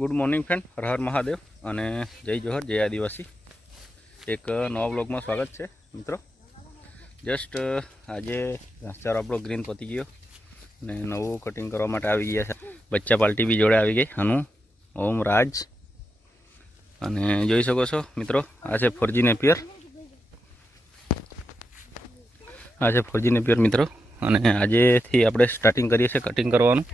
Good morning friend, Har Har Mahadev અને જય જોહર, જય આદિવાસી. એક નવા બ્લોગમાં સ્વાગત છે મિત્રો. જસ્ટ આજે ઘાસચારો આપણો ગ્રીન પતી ગયો અને નવું કટિંગ કરવા માટે આવી ગયા છે. બચ્ચા પાર્ટી બી જોડે આવી ગઈ. હનુ, ઓમ, રાજ અને જોઈ શકો છો મિત્રો, આ છે ફોરજી નેપિયર. આ છે ફોરજી નેપિયર મિત્રો. અને આજેથી આપણે સ્ટાર્ટિંગ કરીએ છીએ કટિંગ કરવાનું.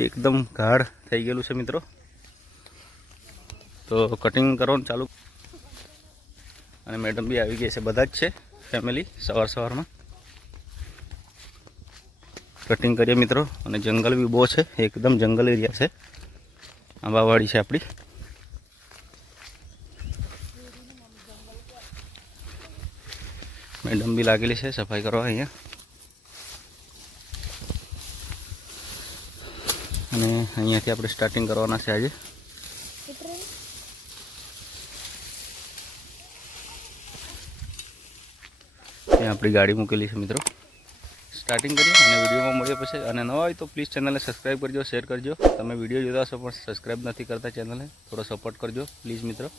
એકદમ ગાઢ થઈ ગયેલું છે મિત્રો, તો કટિંગ કરવાનું ચાલુ. અને મેડમ બી આવી ગઈ છે, બધા જ છે ફેમિલી. સવારમાં કટિંગ કરીએ મિત્રો. અને જંગલ બી બહુ છે, એકદમ જંગલ એરિયા છે. આંબાવાડી છે આપણી. મેડમ બી લાગેલી છે સફાઈ કરવા અહીંયા. અને અહીંયાથી આપણે સ્ટાર્ટિંગ કરવાના છે આજે. ત્યાં આપણી ગાડી મૂકેલી છે મિત્રો. સ્ટાર્ટિંગ કરીએ અને વિડીયોમાં મળીએ પછી. અને નવા હોય તો પ્લીઝ ચેનલને સબસ્ક્રાઈબ કરજો, શેર કરજો. તમે વિડીયો જોતા હશો પણ સબસ્ક્રાઈબ નથી કરતા ચેનલને, થોડો સપોર્ટ કરજો પ્લીઝ મિત્રો.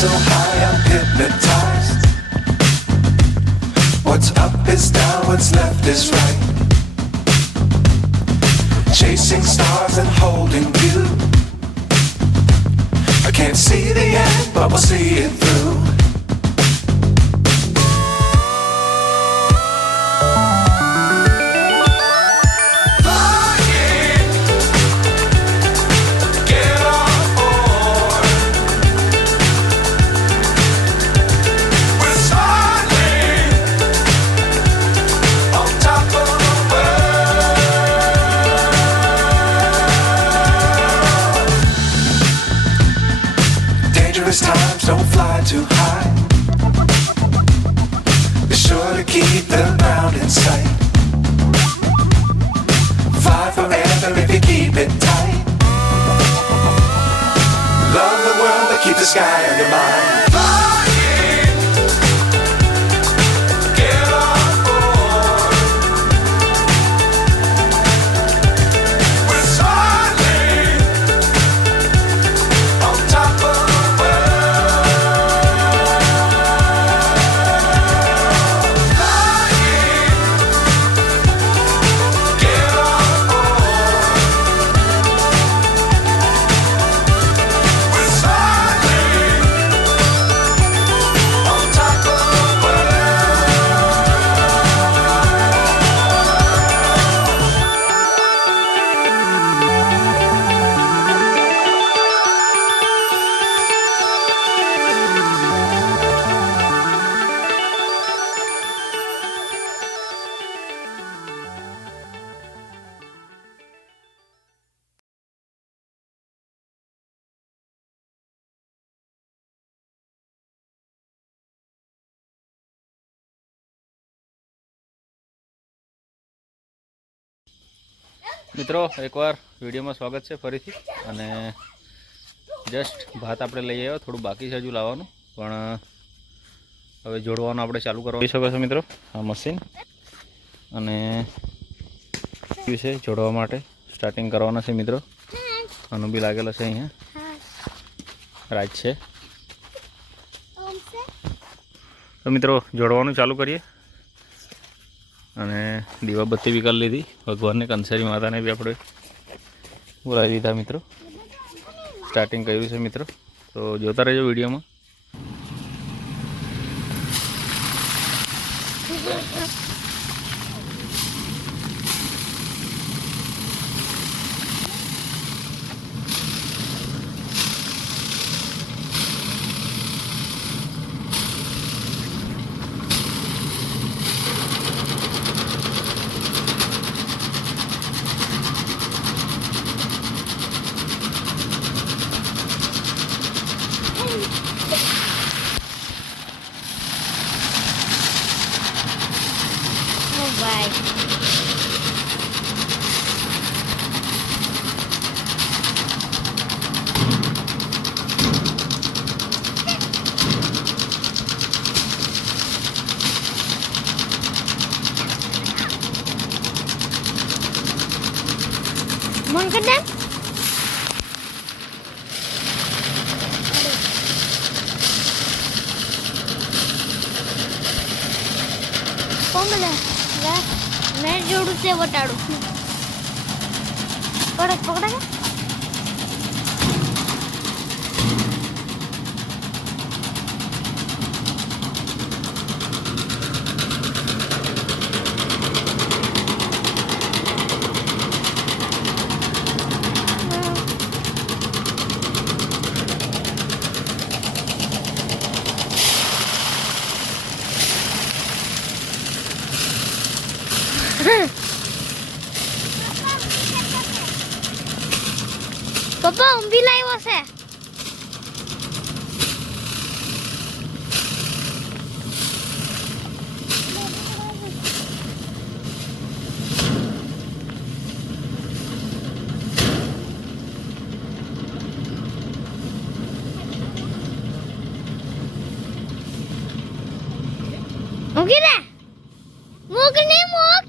So high I'm hypnotized. What's up is down, what's left is right. Chasing stars and holding you. I can't see the end, but we'll see it through. Times don't fly too high. Be sure to keep the ground in sight. Fly forever if you keep it tight. Love the world but keep the sky on your mind. મિત્રો એકવાર વિડીયોમાં સ્વાગત છે ફરીથી. અને just ભાત આપણે લઈ આવ્યા, થોડું બાકી છે હજુ લાવવાનું, પણ હવે જોડવાનું આપણે ચાલુ કરવા. જોઈ શકો છો મિત્રો આ મશીન. અને છે જોડવા માટે સ્ટાર્ટિંગ કરવાના છે મિત્રો. આનો બી લાગેલો છે અહીંયા. રાજ છે. તો મિત્રો જોડવાનું ચાલુ કરીએ. અને દીવાબત્તી બી કરી લીધી. ભગવાનને, કંસારી માતાને બી આપણે બોલાવી દીધા મિત્રો. સ્ટાર્ટિંગ કર્યું છે મિત્રો, તો જોતા રહેજો વિડીયોમાં. જાય. મન કર દે. કોમલે મેં જોડું તે વટાડું પકડે પપ્પા ઊંભી લાવ્યો છે. ઊંઘી રે. મૂક નહીં મૂક.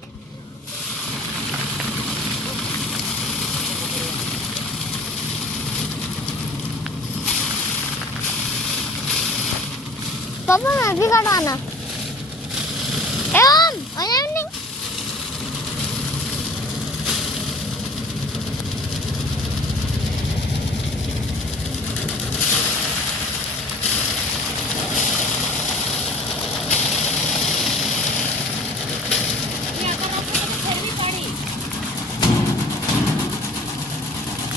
પપ્પા નથી કાઢવાના. એમ અહીંયા નહીં.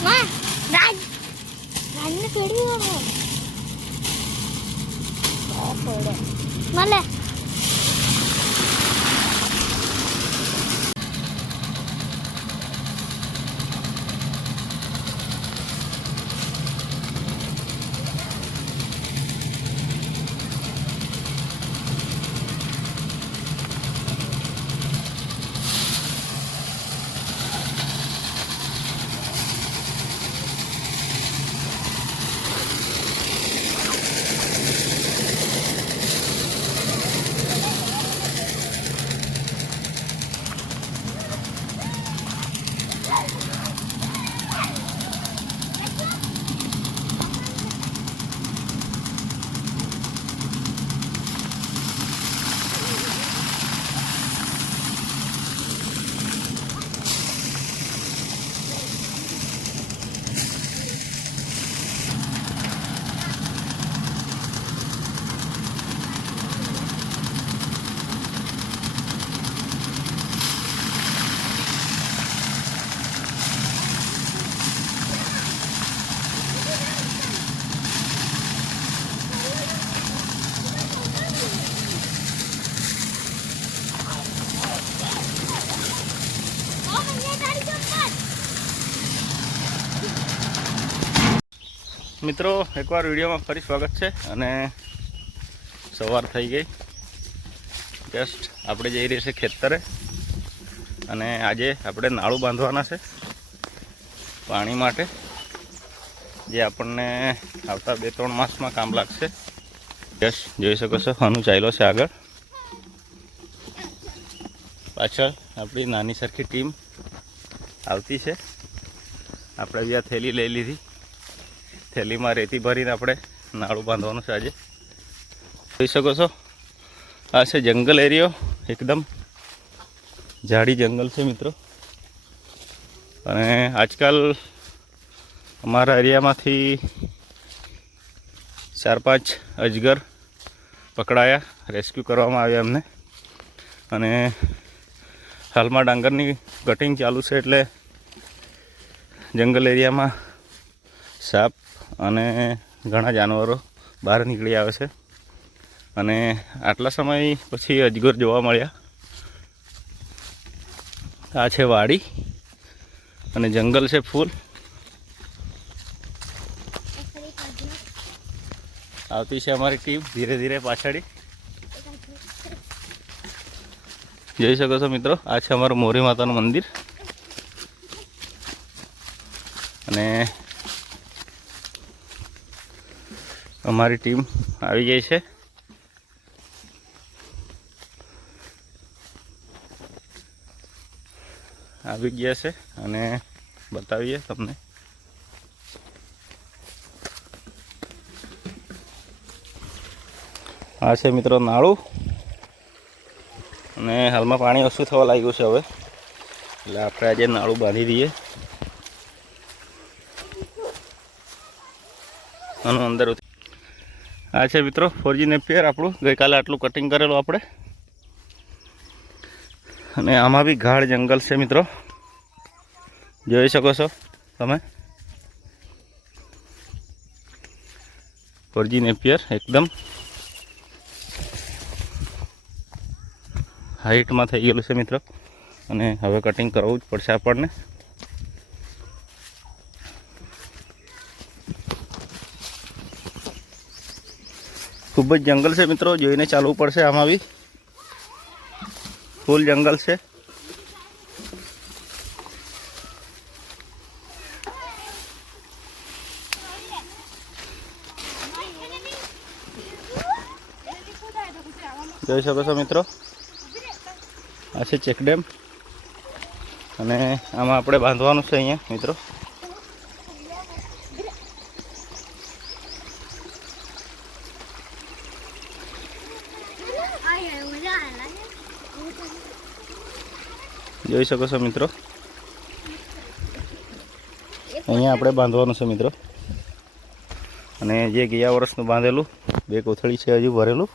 માં રાજને પેડી વાળો મલે. મિત્રો એકવાર વિડીયોમાં ફરી સ્વાગત છે. અને સવાર થઈ ગઈ, જસ્ટ આપણે જઈ રહી છે ખેતરે. અને આજે આપણે નાળું બાંધવાના છે પાણી માટે, જે આપણને આવતા 2-3 માસમાં કામ લાગશે. જસ્ટ જોઈ શકો છો હનુ ચાલ્યો છે આગળ. પાછળ આપણી નાની સરખી ટીમ આવતી છે. આપણે બી આ થેલી લઈ લીધી. થેલીમાં રેતી ભરીને આપણે નાળું બાંધવાનું છે આજે. જોઈ શકો છો આ છે જંગલ એરિયો, એકદમ ઝાડી જંગલ છે મિત્રો. અને આજકાલ અમારા એરિયામાંથી 4-5 અજગર પકડાયા, રેસ્ક્યુ કરવામાં આવ્યા એમને. અને હાલમાં ડાંગરની કટિંગ ચાલુ છે, એટલે જંગલ એરિયામાં સાપ અને ઘણા જાનવરો બહાર નીકળી આવે છે. અને આટલા સમય પછી અજગર જોવા મળ્યા. આ છે વાડી અને જંગલ છે ફૂલ. આવતી છે અમારી ટીમ ધીરે ધીરે પાછળ. જોઈ શકો છો મિત્રો, આ છે અમારું મોરી માતાનું મંદિર. અને અમારી ટીમ આવી ગઈ છે. આવી ગયા છે અને બતાવીએ તમને. આ છે મિત્રો નાળું, અને હાલમાં પાણી ઓછું થવા લાગ્યું છે હવે, એટલે આપણે આજે નાળું બાંધી દઈએ. આનું અંદર આ છે મિત્રો 4G નેપિયર આપણું, ગઈકાલે આટલું કટિંગ કરેલું આપણે. અને આમાં બી ગાઢ જંગલ છે મિત્રો, જોઈ શકો છો તમે. 4G નેપિયર એકદમ હાઈટમાં થઈ ગયેલું છે મિત્રો, અને હવે કટિંગ કરવું જ પડશે આપણને. ખૂબ જ જંગલ છે મિત્રો, જોઈને ચાલવું પડશે. આમાં બી ફૂલ જંગલ છે. જોઈ શકો છો મિત્રો, આ છે ચેકડેમ, અને આમાં આપણે બાંધવાનું છે અહીંયા મિત્રો. જોઈ શકો છો મિત્રો, અહીંયા આપણે બાંધવાનું છે મિત્રો. અને જે ગયા વર્ષનું બાંધેલું 2 કોથળી છે હજુ ભરેલું.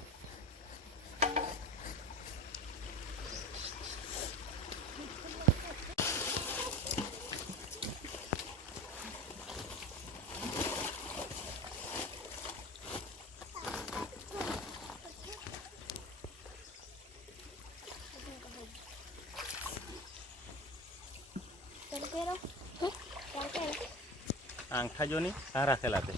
આંખા જોની આ રાખેલા તે.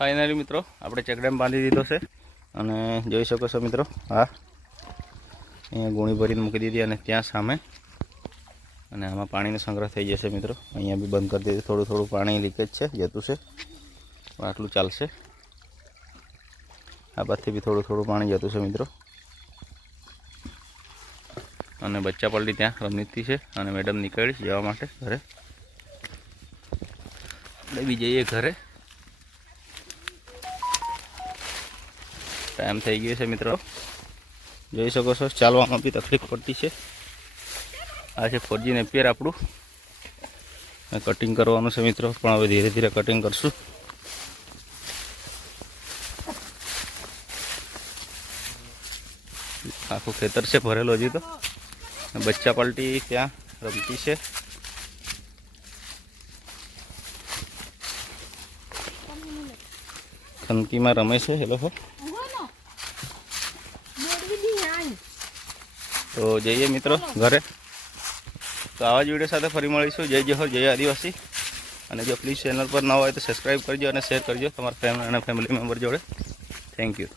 ફાઇનલી મિત્રો આપણે ચેકડેમ બાંધી દીધો છે અને જોઈ શકો છો મિત્રો આ અહીંયા ગુણી ભરીને મૂકી દીધી અને ત્યાં સામે અને આમાં પાણીનો સંગ્રહ થઈ જશે મિત્રો. અહીંયા બી બંધ કરી દીધું, થોડું થોડું પાણી લીકેજ છે જતું છે પણ આટલું ચાલશે. આ બાજુથી બી થોડું થોડું પાણી જતું છે મિત્રો. અને બચ્ચા પલટી ત્યાં રમણીથી છે અને મેડમ નીકળી જવા માટે ઘરે. આપણે બી જઈએ ઘરે, ટાઈમ થઈ ગયો છે મિત્રો. જોઈ શકો છો ચાલવામાં બી તકલીફ પડતી છે. આ છે 4G નેપિયર આપણું, કટિંગ કરવાનું છે મિત્રો, પણ હવે ધીરે ધીરે કટિંગ કરશું. આખું ખેતર છે ભરેલો હજી તો. બચ્ચા પલટી ત્યાં રમતી છે. ખનકીમાં રમે છે એ લોકો. તો જઈએ મિત્રો ઘરે. તો આવા જ વિડીયો સાથે ફરી મળીશું. જય જોહર, જય આદિવાસી. અને જો પ્લીઝ ચેનલ પર ન હોય તો સબસ્ક્રાઈબ કરજો અને શેર કરજો તમારા ફેમિલી અને ફેમિલી મેમ્બર જોડે. Thank you.